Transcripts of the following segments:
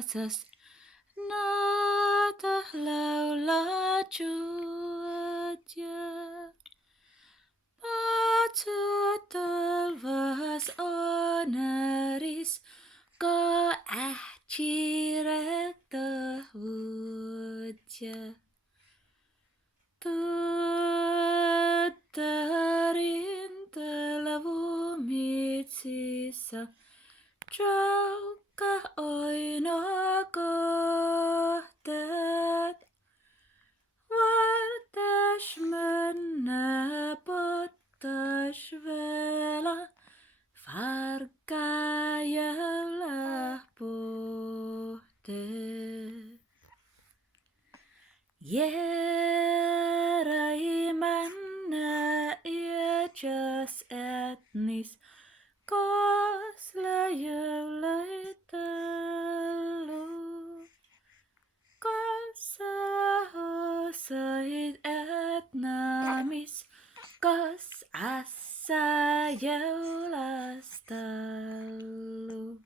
juosas, nata laulaa juovllat. Patsut talvas oneris, ko ähtsirekta vuotja. Tuttarin talvumitsissa, traukka oino kohteet. Vartas mennä pottas vela, farkkaa jällä pohteet. Järäi mennä iätsäs etnis, kasla jällöitellu. Kassa hosoit etnamis, kas ässä jäylästellu.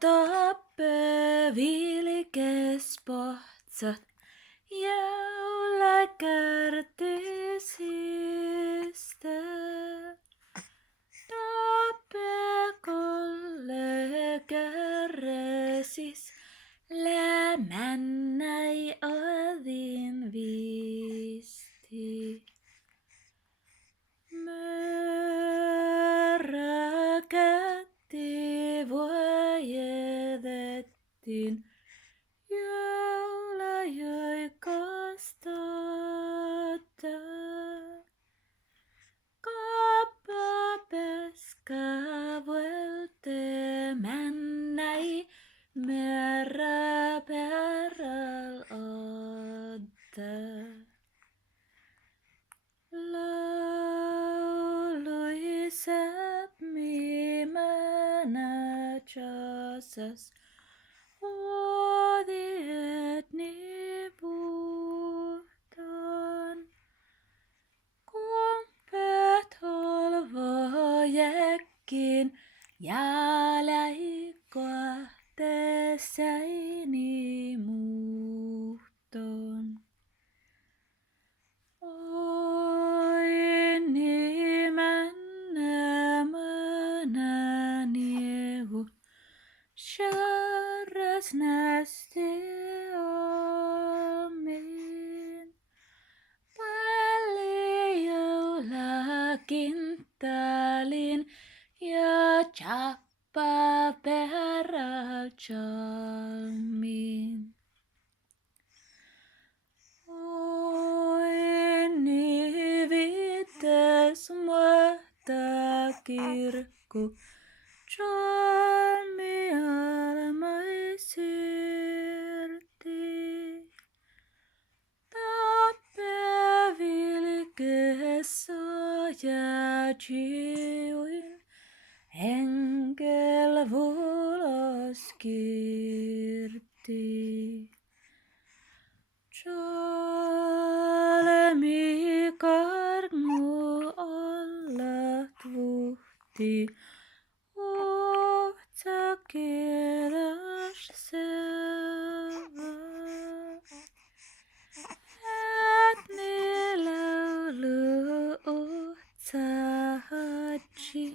Toppe vilkes pohtsat, jäylä kärtisistä. Toppe kolle kärresis, lämännäi odin viisti. Vojedettiin, joula joi kastata. Kappa peska vuelte männäi, merra peräl odda. Laului Sámi mänä juosas, odietni puhtaan. Kumpet olvojekkin, jäläi kohteessäini muhtoon. Oini mennä mönä niehu, kärräs nästi omin. Palli joulakinttaalin ja chappa peräl chalmin. Oini vites muehta kirkku, chalmi almaisirti. Tappe vilkes soja jiuin, enkel vulos kirti. Chalmi karngu olla vuhti, ohtsa kielas selvä. Ätni laulu ohtsa hadji,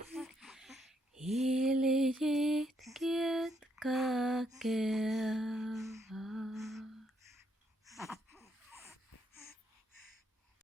hiljit kiet kakea.